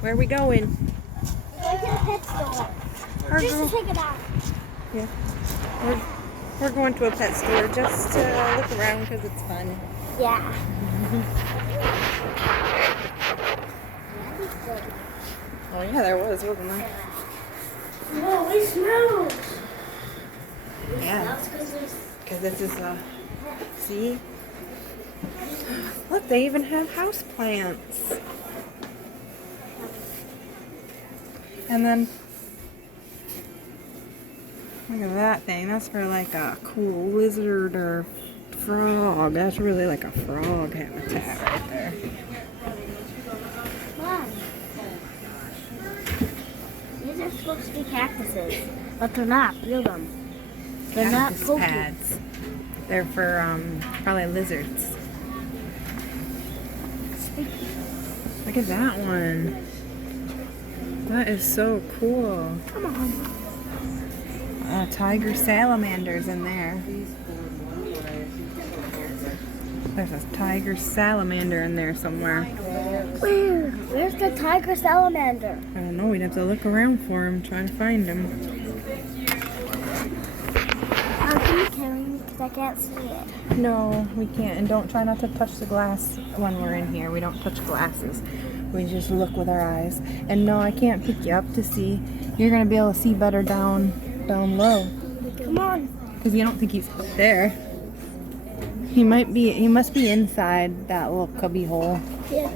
Where are we going? We're to the pet store. Just to check it out. Yeah. We're going to a pet store just to look around because it's fun. Yeah. Oh yeah, there was, wasn't there? Oh, it smells. Yeah. Because this is see? Look, they even have house plants. And then look at that thing. That's for like a cool lizard or frog. That's really like a frog habitat right there. Mom. These are supposed to be cactuses, but they're not. Feel them. They're Cactus not pokey. pads. They're for probably lizards. Look at that one. That is so cool. Come on. Tiger salamanders in there. There's a tiger salamander in there somewhere. Where? Where's the tiger salamander? I don't know. We'd have to look around for him, trying to find him. Can you carry me? Because I can't see it. No, we can't. And don't try not to touch the glass when we're in here. We don't touch glasses. We just look with our eyes. And no, I can't pick you up to see. You're going to be able to see better down low. Come on. Because you don't think he's up there. He must be inside that little cubby hole. Yeah.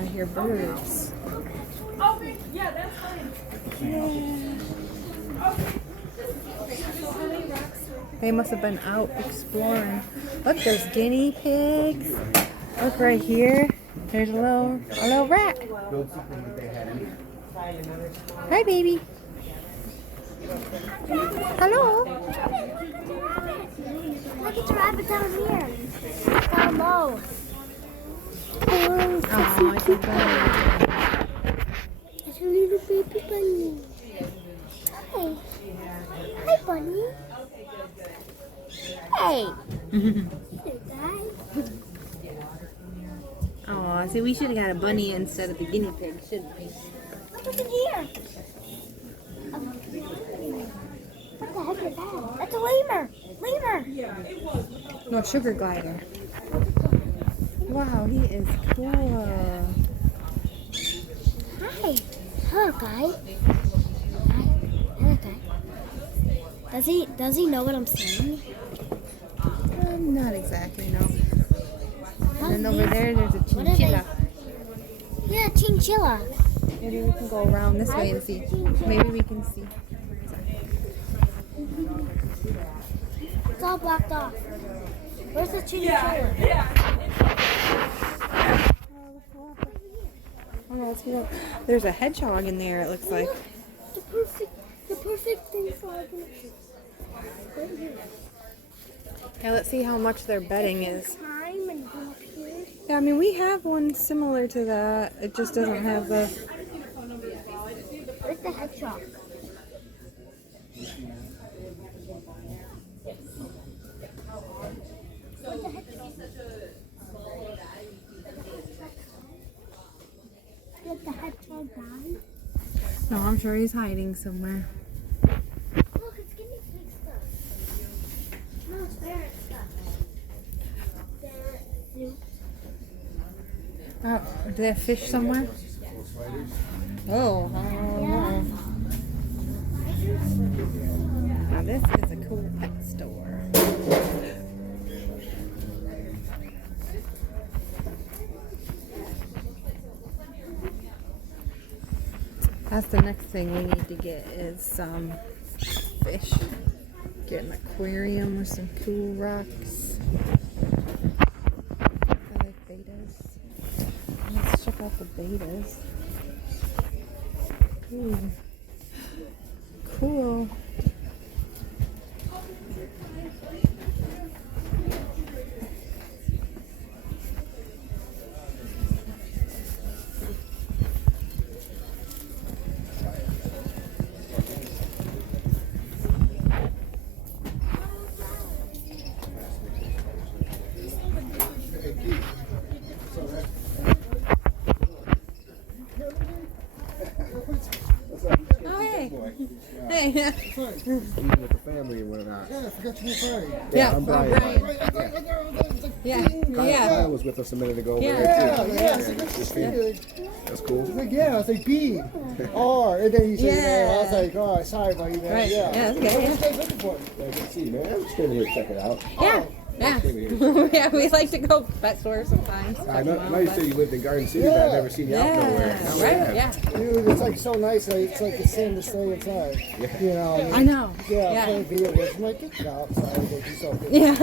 I hear birds. Okay, yeah, that's fine. They must have been out exploring. Look, there's guinea pigs. Look right here. There's a little rat. Hi, baby. Hello. Look at the rabbit down here. Down low. Oh, it's a bunny. It's a little baby bunny. Hi. Hi, bunny. Hey. Hey, guy. Oh, see, we should have got a bunny instead of the guinea pig, shouldn't we? Look at here. What the heck is that? That's a lemur. Lemur. No, sugar glider. Wow, he is cool. Hi. Hello, guy. Hi. Hello, guy. Does he know what I'm saying? Not exactly, no. How's And then over these? there, there's a What are they? chinchilla. Yeah, chinchilla. Maybe we can go around this way and see. Maybe we can see. It's all blocked off. Where's the chinchilla? Oh, let's go. There's a hedgehog in there, it looks like. The perfect thing for right here. Yeah, let's see how much their bedding is. Climb and go up here. Yeah, I mean, we have one similar to that. It just doesn't have the... Where's the hedgehog? Where's the hedgehog? Did the hedgehog die? No, I'm sure he's hiding somewhere. Look, it's guinea pig stuff. No, it's ferret stuff. Ferret soup. Oh, do they have fish somewhere? Oh, I don't know. Now this is a cool pet store. That's the next thing we need to get is some fish. Get an aquarium with some cool rocks. I like betas. Let's check out the betas. Ooh. Cool. Yeah. Eating with the family and whatnot. Yeah, I forgot to be sorry. Yeah, I'm Brian. Yeah. Yeah. Kyle was with us a minute ago. Yeah. Over there, too. Yeah, so good to see you. That's cool. He's like, yeah, I was like, B, R, and then he said, Yeah. I was like, oh, sorry about you, man. Right. Yeah. Yeah, that's good, yeah. What are you guys looking for? Yeah, good to see you, man. I'm just over here to check it out. Yeah. Yeah. Yeah, we like to go pet stores sometimes. I know you said you lived in Garden City, but I've never seen you out nowhere. Now we Right? have. Yeah. Dude, it's like so nice. Like, it's like the same to stay inside. You know? I know. Yeah, Yeah. playing video games. I'm like, get outside and go do something. Yeah.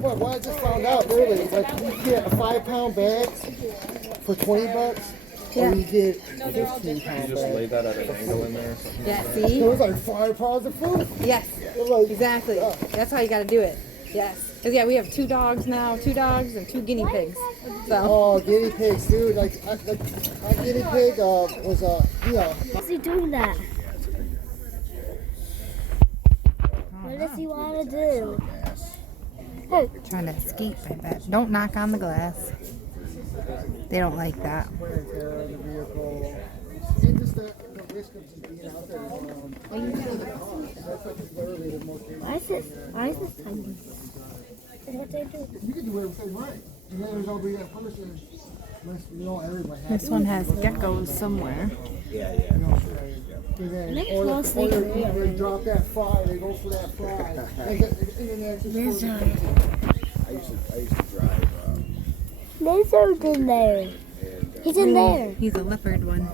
Well, what I just found out earlier, like you get a 5-pound bag for $20, Yeah. or you get 15-pound bag. that at an angle in there or something? Yeah, It see? was like 5 pounds of food. Yes. Like, Exactly. That's how you got to do it. Yes. Because, yeah, we have 2 dogs now, 2 dogs and 2 guinea pigs. So, oh, guinea pigs, dude. Like my guinea pig was you know. What's he doing that? What does he want to do? Hey, trying to escape, I bet. Don't knock on the glass. They don't like that. Wear and tear on the vehicle. And just the risk of just being out there. That's like literally the most dangerous. why is this tiny? What they do? You can do whatever you want. And then there's nobody that punishment. You know, everybody has. This one has geckos somewhere. And then, Next or one's they like- drop that fry, they go for that fry. They get, and then that's just I used to drive. Lizard in there. He's in there. He's a leopard one.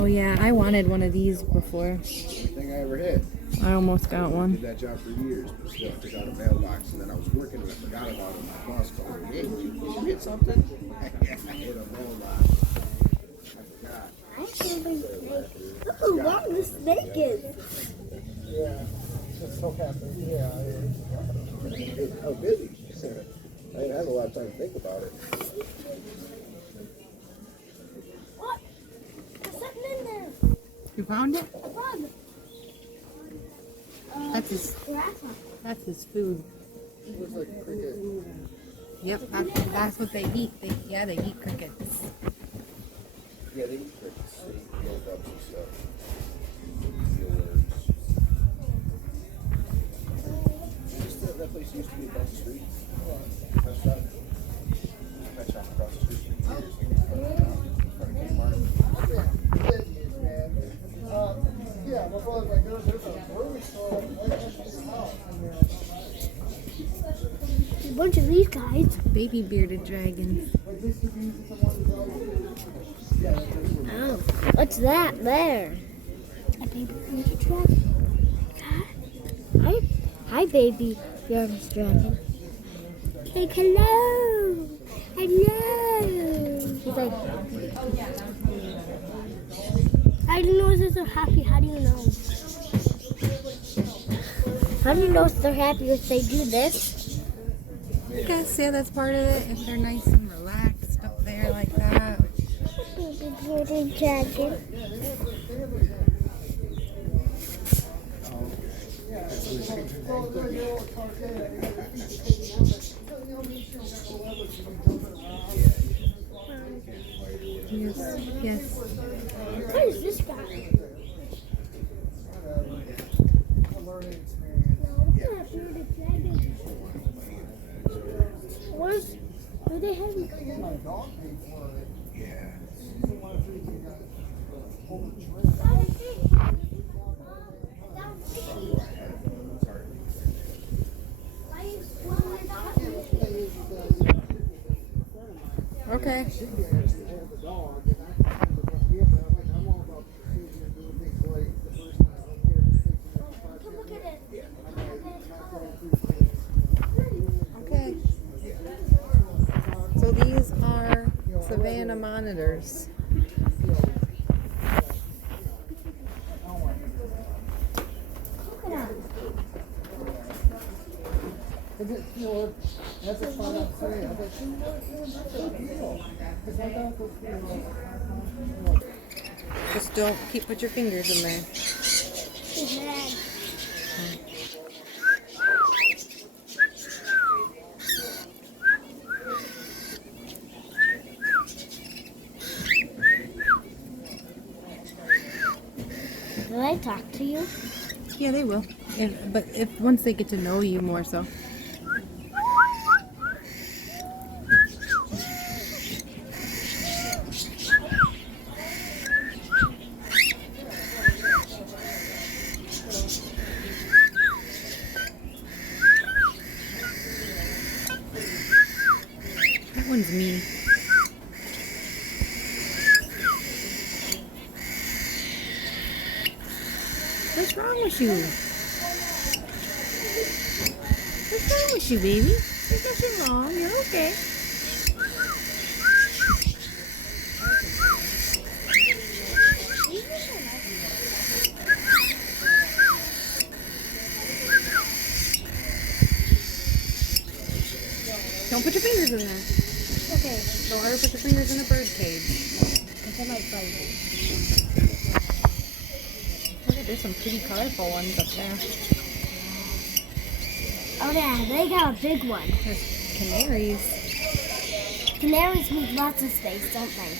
Oh, yeah, I wanted one of these before. Thing I ever hit. I almost got one. Did that job for years, but still took out a mailbox, and then I was working and I forgot about it. My boss called me, hey, did you hit something? I hit a mailbox. I forgot. Look how long this snake is. Yeah, it's so happy. Yeah. How busy. I didn't have a lot of time to think about it. What? There's something in there. You found it? Run. That's his. Grasshopper. That's his food. It looks like a cricket. Yep, that's what they eat. They eat crickets. Yeah, they eat crickets. They eat milkdups and stuff. Mealworms. That place used to be across the street. Pet shop. Pet shop across the street for years. Yeah, my brother's like, there's a brewery store right next to his house. A bunch of these guys. Baby bearded dragons. Oh, what's that there? A baby bearded dragon. Hi, baby bearded dragon. Hey, hello. Hello. He's like, how do you know if they're happy? How do you know? How do you know if they're happy if they do this? I guess, yeah, that's part of it. If they're nice and relaxed up there like that. Baby bearded dragon. Yes, yes. What is this guy? Where's, do they have Okay. Okay. So these are Savannah monitors. Just don't put your fingers in there. Did I talk to you? Yeah, they will. But if once they get to know you more so. That one's mean. What's wrong with you? What's wrong with you, baby? There's nothing wrong. You're okay. Don't put your fingers in there. Okay. Don't ever put your fingers in a bird cage. Because I might bite it. Look at, there's some pretty colorful ones up there. Oh yeah, they got a big one. There's canaries. Canaries need lots of space, don't they?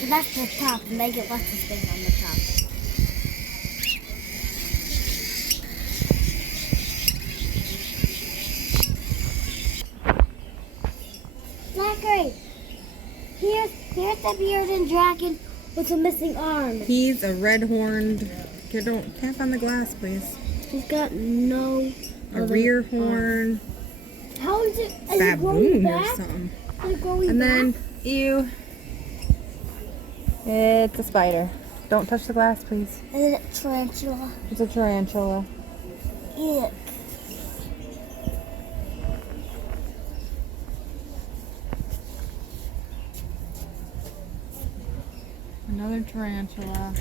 'Cause that's the top, and they get lots of space on the top. Zachary, here's the bearded dragon with a missing arm. He's a red-horned. Here, don't tap on the glass, please. He's got no A other rear arm. horn. How is it? Is it growing Baboon or back? something. Is it growing And then, back? ew. It's a spider. Don't touch the glass, please. Is it a tarantula? It's a tarantula. Ew. Another tarantula.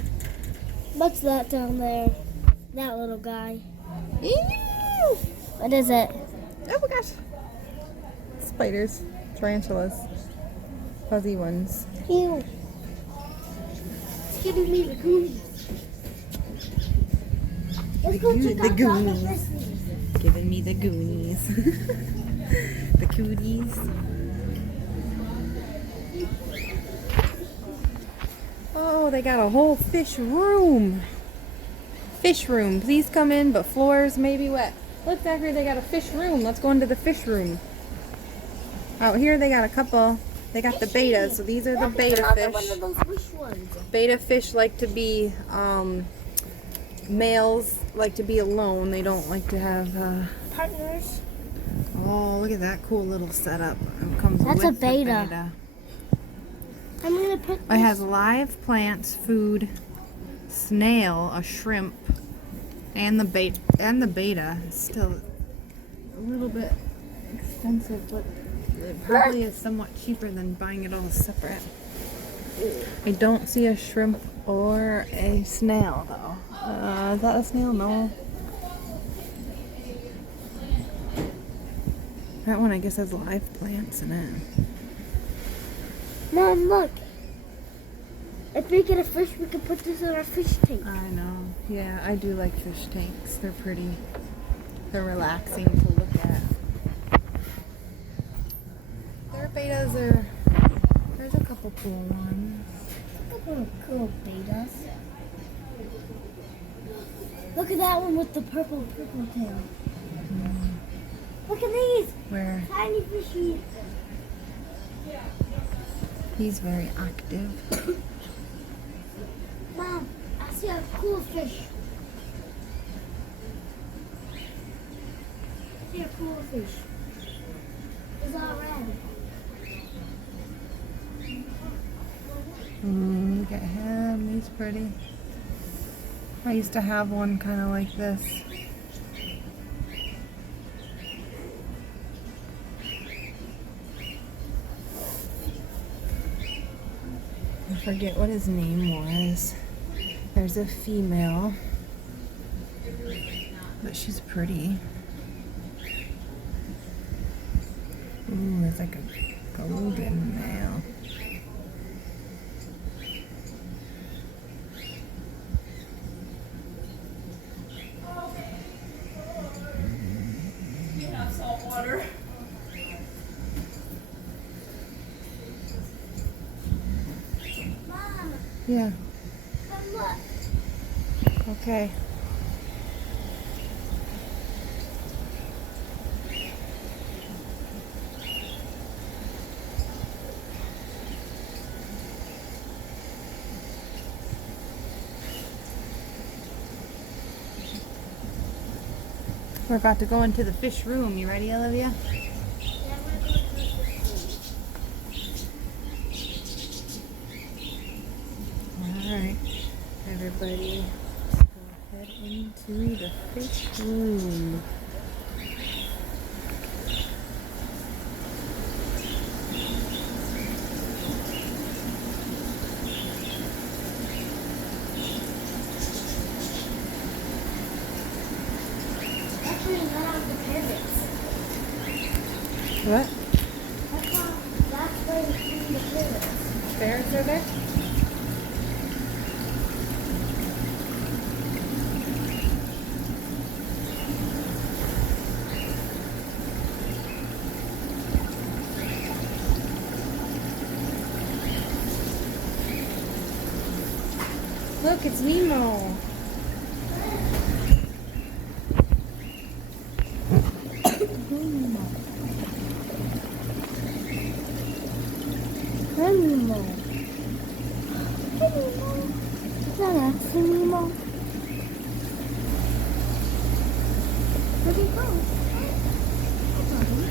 What's that down there? That little guy. Ew! What is it? Oh my gosh. Spiders. Tarantulas. Fuzzy ones. Ew. It's giving me the goonies. Let's go check The out goonies. Dr. Frisley's. Giving me the goonies. The cooties. Oh, they got a whole fish room. Fish room. Please come in, but floors may be wet. Look, Zachary, they got a fish room. Let's go into the fish room. Out here, they got a couple. They got the beta, so these are the Look, beta another one fish. of those fish ones. Beta fish like to be, males like to be alone. They don't like to have, Partners. oh, look at that cool little setup. It comes That's with a the beta. I'm gonna put It has live plants, food, snail, a shrimp, and the beta. It's still a little bit expensive, but it probably is somewhat cheaper than buying it all separate. I don't see a shrimp or a snail though. Is that a snail? No. That one I guess has live plants in it. Mom, look. If we get a fish, we can put this in our fish tank. I know. Yeah, I do like fish tanks. They're pretty. They're relaxing to look at. Their betas are. There's a couple cool ones. Look at cool betas. Look at that one with the purple tail. Look at these Where tiny fishy. he's very active. Mom, I see a cool fish. I see a cool fish. It's all red. Look at him. He's pretty. I used to have one kind of like this. I forget what his name was. There's a female, but she's pretty. Ooh, it's like a golden male. Have salt water. Mom, Yeah. come look. Okay. We're about to go into the fish room. You ready, Olivia? Alright, everybody, let's go head into the fish room. Actually, none of the parrots. What? That's where we see the parrots. Ferrets are there? Look, it's Nemo. Nemo. Is that actually Nemo? Where'd he go? I got him.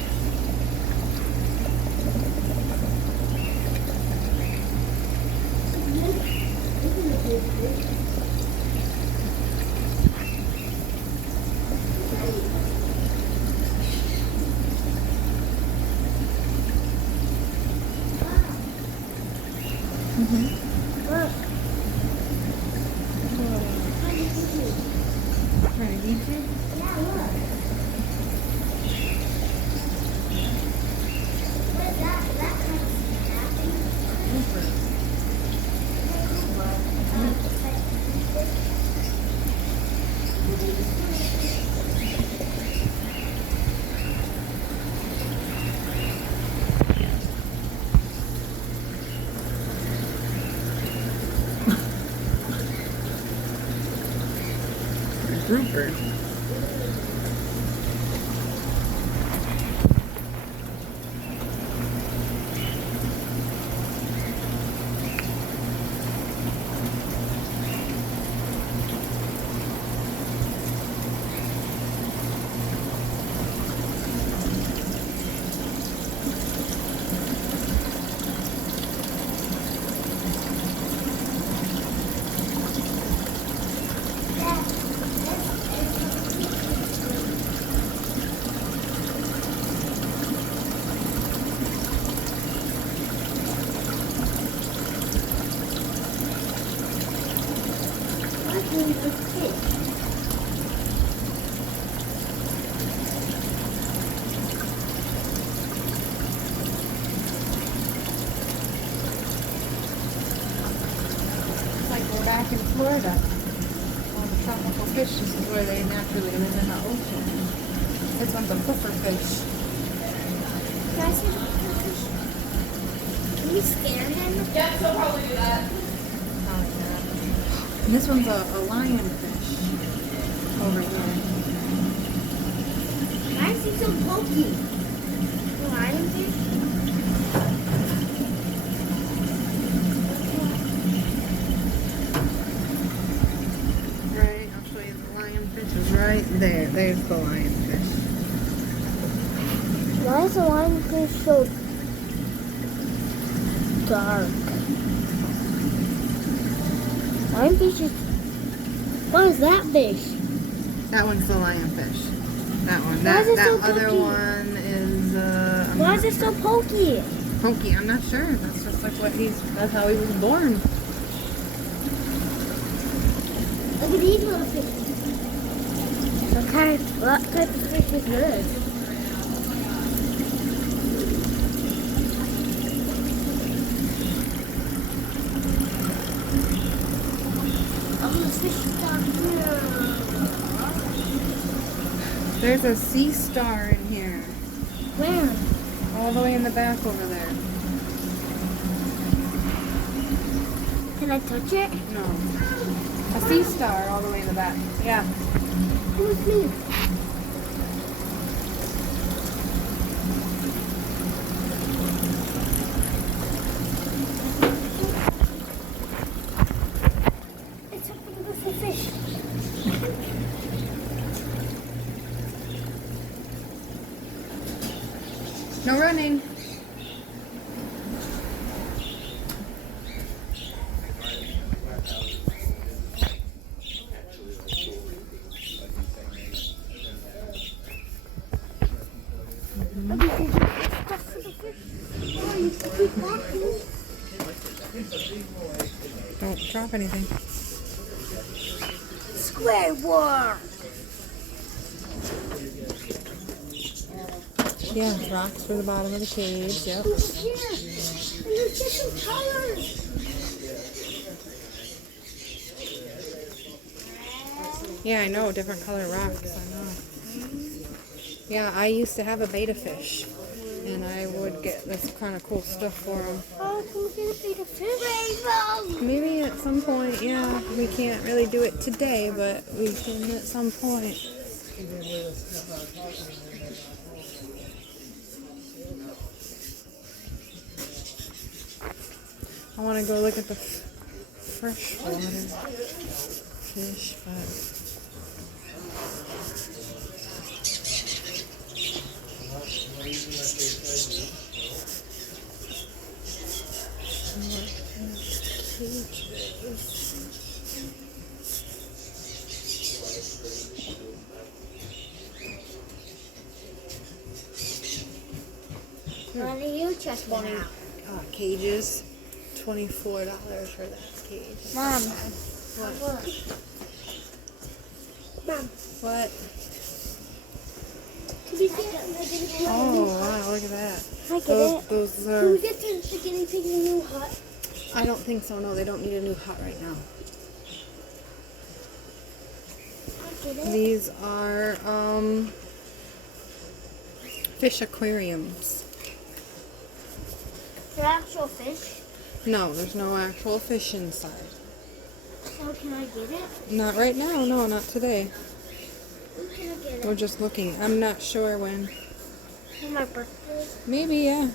Look. Trying to eat you? Yeah, look. What is that? Is that kind of snapping? Grouper. It's like we're back in Florida. All the tropical fish, this is where they naturally live in the ocean. This one's a puffer fish. Can I see the fish? Can you scare him? Yes, I'll probably do that. Like that. And this one's a lionfish over here. Why is he so pokey? The lionfish? Right, I'll show you the lionfish is right there. There's the lionfish. Why is the lionfish so dark? Lionfish is... What is that fish? That one's the lionfish. That one. Why is it That so other pokey? one is I'm Why not is it so pokey? pokey. I'm not sure. That's just like that's how he was born. Look at these little fish. What type of fish is this? Oh, this fish is down here. There's a sea star in here. Where? All the way in the back over there. Can I touch it? No. A sea star all the way in the back. Yeah. Who's me? It's a beautiful fish. No running. Oh, you can keep walking. Don't drop anything. Squidward. Yeah, rocks for the bottom of the cage. Yep. Who's here? And there's different colors. Yeah, I know. Different color rocks. I know. Yeah, I used to have a betta fish, and I would get this kind of cool stuff for them. Oh, can we get a beta fish? Rainbow. Maybe at some point, yeah. We can't really do it today, but we can at some point. I want to go look at the freshwater fish, but... Why do you check one out? cages. $24 for that cage. Mom. What? Mom. What? Can we get Oh, wow, look at that. I get it. Those Can are... we get the guinea pig in a new hut? I don't think so, no. They don't need a new hut right now. I get it. These are, fish aquariums. They're actual fish. No, there's no actual fish inside. So can I get it? Not right now, no, not today. When can I get We're it? just looking. I'm not sure when. For my birthday? Maybe, yeah.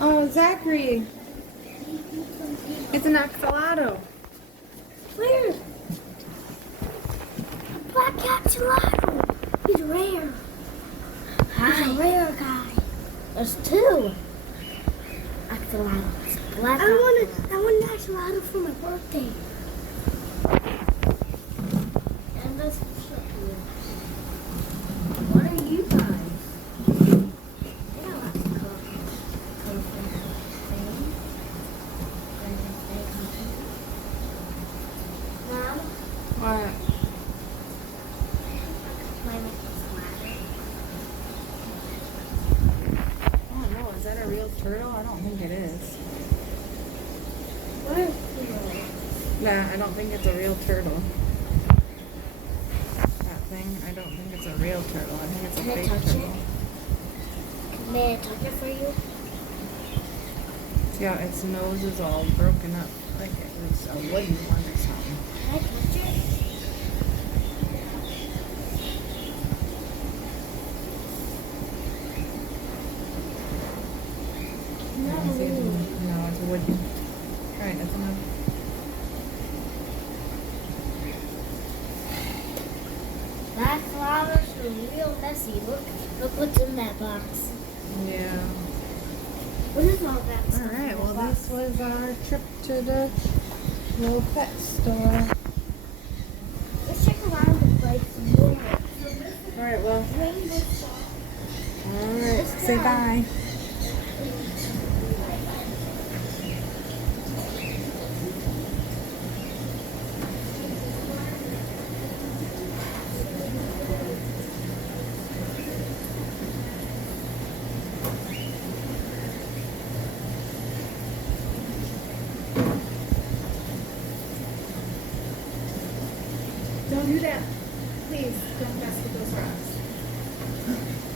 Oh, Zachary. It's an axolotl. Where? Black axolotl. He's rare. He's a rare guy. There's two axolotls. Black. I want an axolotl for my birthday. And this. What are you guys? They don't have to cook. Mom, What? play with this ladder. I don't know. Is that a real turtle? I don't think it is. Where's the Nah, I don't think it's a real turtle. That thing, I don't think it's a real turtle. I think it's a Can I fake touch turtle. it? May I touch it for you? Yeah, its nose is all broken up. Like it was a wooden one or something. Can I touch it? Let me see if- No, it's a wooden. Alright, that's enough. Black flowers are real messy. Look what's in that box. Yeah. What is all that All stuff? right. Well, this was our trip to the little pet store. Let's check around the place some more. All right. Well. Rainbow stuff. All right. Say bye. Don't do that. Please, don't mess with those rocks.